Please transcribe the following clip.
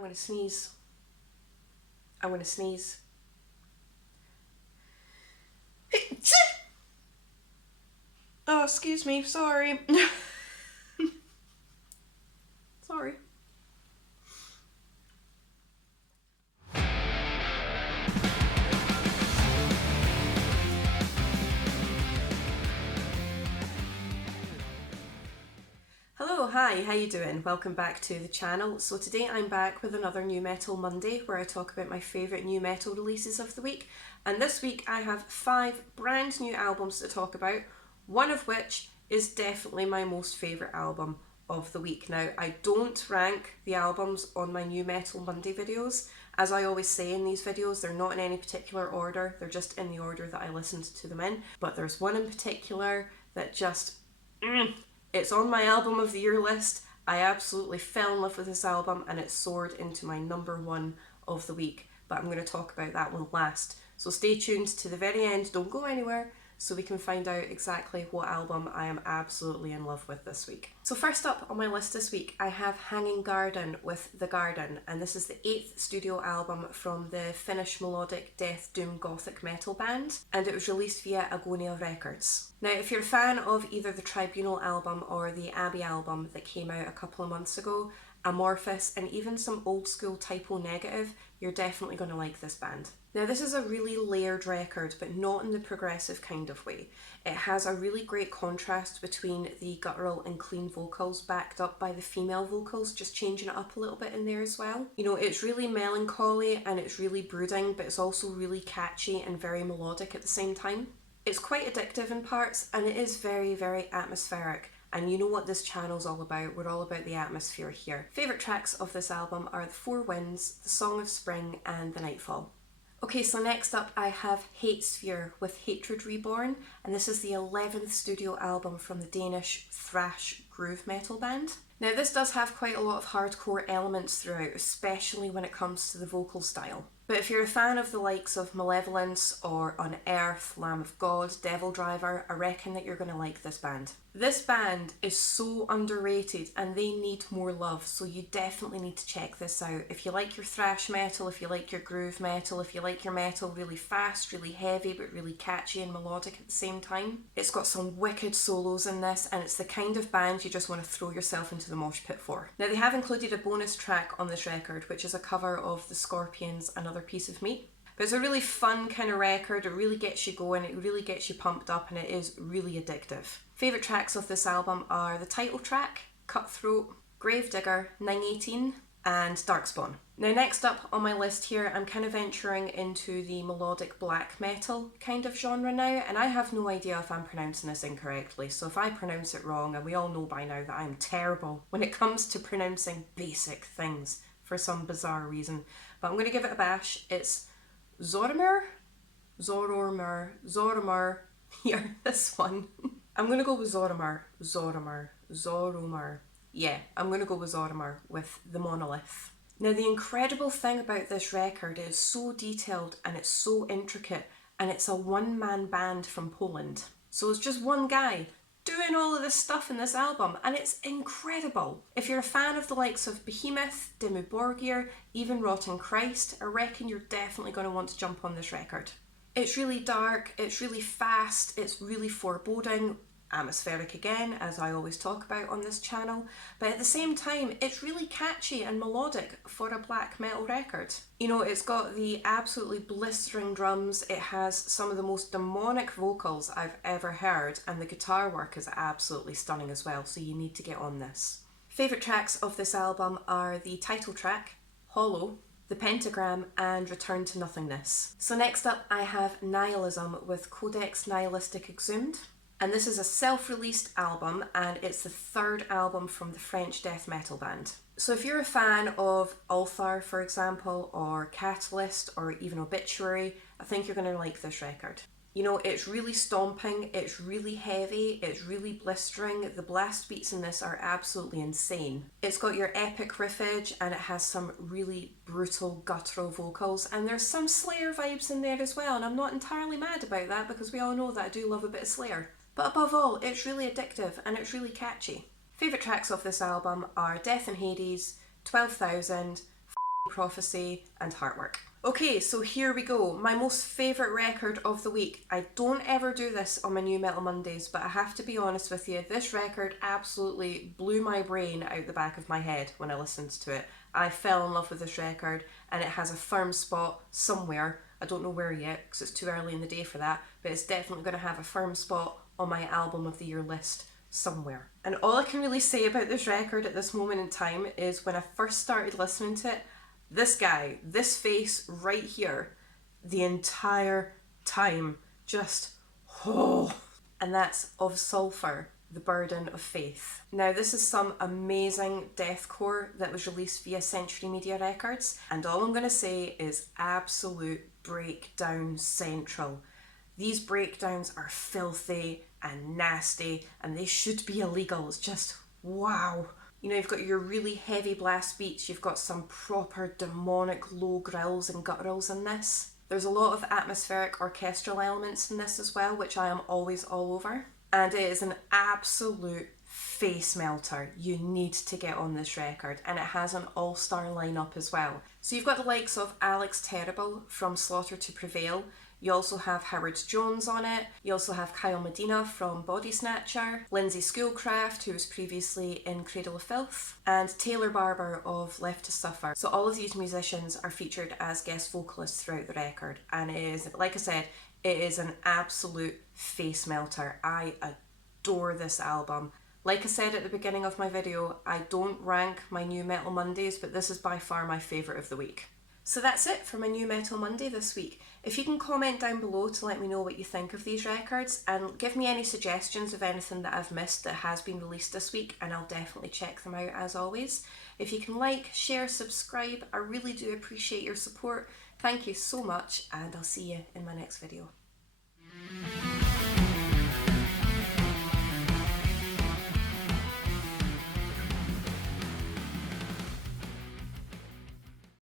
I'm gonna sneeze. I'm gonna sneeze. Oh, excuse me, sorry. Sorry. Hello, hi, how you doing? Welcome back to the channel. So today I'm back with another New Metal Monday where I talk about my favourite new metal releases of the week. And this week I have 5 brand new albums to talk about, one of which is definitely my most favourite album of the week. Now, I don't rank the albums on my New Metal Monday videos. As I always say in these videos, they're not in any particular order, they're just in the order that I listened to them in. But there's one in particular that just... it's on my album of the year list. I absolutely fell in love with this album and it soared into my #1 of the week. But I'm going to talk about that one last. So stay tuned to the very end, don't go anywhere, so we can find out exactly what album I am absolutely in love with this week. So first up on my list this week, I have Hanging Garden with The Garden, and this is the 8th studio album from the Finnish melodic death doom gothic metal band, and it was released via Agonia Records. Now, if you're a fan of either the Tribunal album or the Abbey album that came out a couple of months ago, Amorphous, and even some old school Typo Negative, you're definitely going to like this band. Now, this is a really layered record, but not in the progressive kind of way. It has a really great contrast between the guttural and clean vocals backed up by the female vocals, just changing it up a little bit in there as well. You know, it's really melancholy and it's really brooding, but it's also really catchy and very melodic at the same time. It's quite addictive in parts, and it is very, very atmospheric. And you know what this channel's all about, we're all about the atmosphere here. Favourite tracks of this album are The Four Winds, The Song of Spring and The Nightfall. Okay, so next up I have Hatesphere with Hatred Reborn, and this is the 11th studio album from the Danish thrash groove metal band. Now this does have quite a lot of hardcore elements throughout, especially when it comes to the vocal style. But if you're a fan of the likes of Malevolence or Unearth, Lamb of God, Devil Driver, I reckon that you're going to like this band. This band is so underrated and they need more love, so you definitely need to check this out. If you like your thrash metal, if you like your groove metal, if you like your metal really fast, really heavy but really catchy and melodic at the same time, it's got some wicked solos in this, and it's the kind of band you just want to throw yourself into the mosh pit for. Now, they have included a bonus track on this record, which is a cover of The Scorpions' Another Piece of Meat. But it's a really fun kind of record, it really gets you going, it really gets you pumped up, and it is really addictive. Favourite tracks of this album are the title track, Cutthroat, Gravedigger, 918 and Darkspawn. Now next up on my list here, I'm kind of venturing into the melodic black metal kind of genre now, and I have no idea if I'm pronouncing this incorrectly, so if I pronounce it wrong, and we all know by now that I'm terrible when it comes to pronouncing basic things for some bizarre reason, but I'm going to give it a bash. It's Zorormr? Zorormr. Here, this one. I'm going to go with Zorormr. Yeah, I'm going to go with Zorormr with the Monolith. Now, the incredible thing about this record is so detailed and it's so intricate, and it's a one-man band from Poland. So it's just one guy doing all of this stuff in this album, and it's incredible. If you're a fan of the likes of Behemoth, Dimmu Borgir, even Rotten Christ, I reckon you're definitely going to want to jump on this record. It's really dark, it's really fast, it's really foreboding, atmospheric again, as I always talk about on this channel, but at the same time it's really catchy and melodic for a black metal record. You know, it's got the absolutely blistering drums, it has some of the most demonic vocals I've ever heard, and the guitar work is absolutely stunning as well, so you need to get on this. Favourite tracks of this album are the title track, Hollow, The Pentagram and Return to Nothingness. So next up I have Nihilism with Codex Nihilistic Exhumed. And this is a self-released album, and it's the 3rd album from the French death metal band. So if you're a fan of Ulthar, for example, or Catalyst, or even Obituary, I think you're going to like this record. You know, it's really stomping, it's really heavy, it's really blistering. The blast beats in this are absolutely insane. It's got your epic riffage, and it has some really brutal guttural vocals, and there's some Slayer vibes in there as well, and I'm not entirely mad about that because we all know that I do love a bit of Slayer. But above all, it's really addictive and it's really catchy. Favourite tracks of this album are Death in Hades, 12,000, prophecy and heartwork. Okay, so here we go. My most favourite record of the week. I don't ever do this on my New Metal Mondays, but I have to be honest with you, this record absolutely blew my brain out the back of my head when I listened to it. I fell in love with this record, and it has a firm spot somewhere. I don't know where yet, because it's too early in the day for that, but it's definitely going to have a firm spot on my album of the year list somewhere. And all I can really say about this record at this moment in time is when I first started listening to it, this guy, this face right here, the entire time, just, oh. And that's of Sulfur, The Burden of Faith. Now, this is some amazing deathcore that was released via Century Media Records, and all I'm going to say is absolute breakdown central. These breakdowns are filthy and nasty, and they should be illegal. It's just, wow. You know, you've got your really heavy blast beats, you've got some proper demonic low growls and gutturals in this. There's a lot of atmospheric orchestral elements in this as well, which I am always all over. And it is an absolute face melter. You need to get on this record, and it has an all-star lineup as well. So you've got the likes of Alex Terrible from Slaughter to Prevail. You also have Howard Jones on it. You also have Kyle Medina from Body Snatcher, Lindsay Schoolcraft, who was previously in Cradle of Filth, and Taylor Barber of Left to Suffer. So all of these musicians are featured as guest vocalists throughout the record, and it is, like I said, it is an absolute face melter. I adore this album. Like I said at the beginning of my video, I don't rank my New Metal Mondays, but this is by far my favourite of the week. So that's it for my New Metal Monday this week. If you can comment down below to let me know what you think of these records, and give me any suggestions of anything that I've missed that has been released this week, and I'll definitely check them out as always. If you can like, share, subscribe, I really do appreciate your support. Thank you so much, and I'll see you in my next video.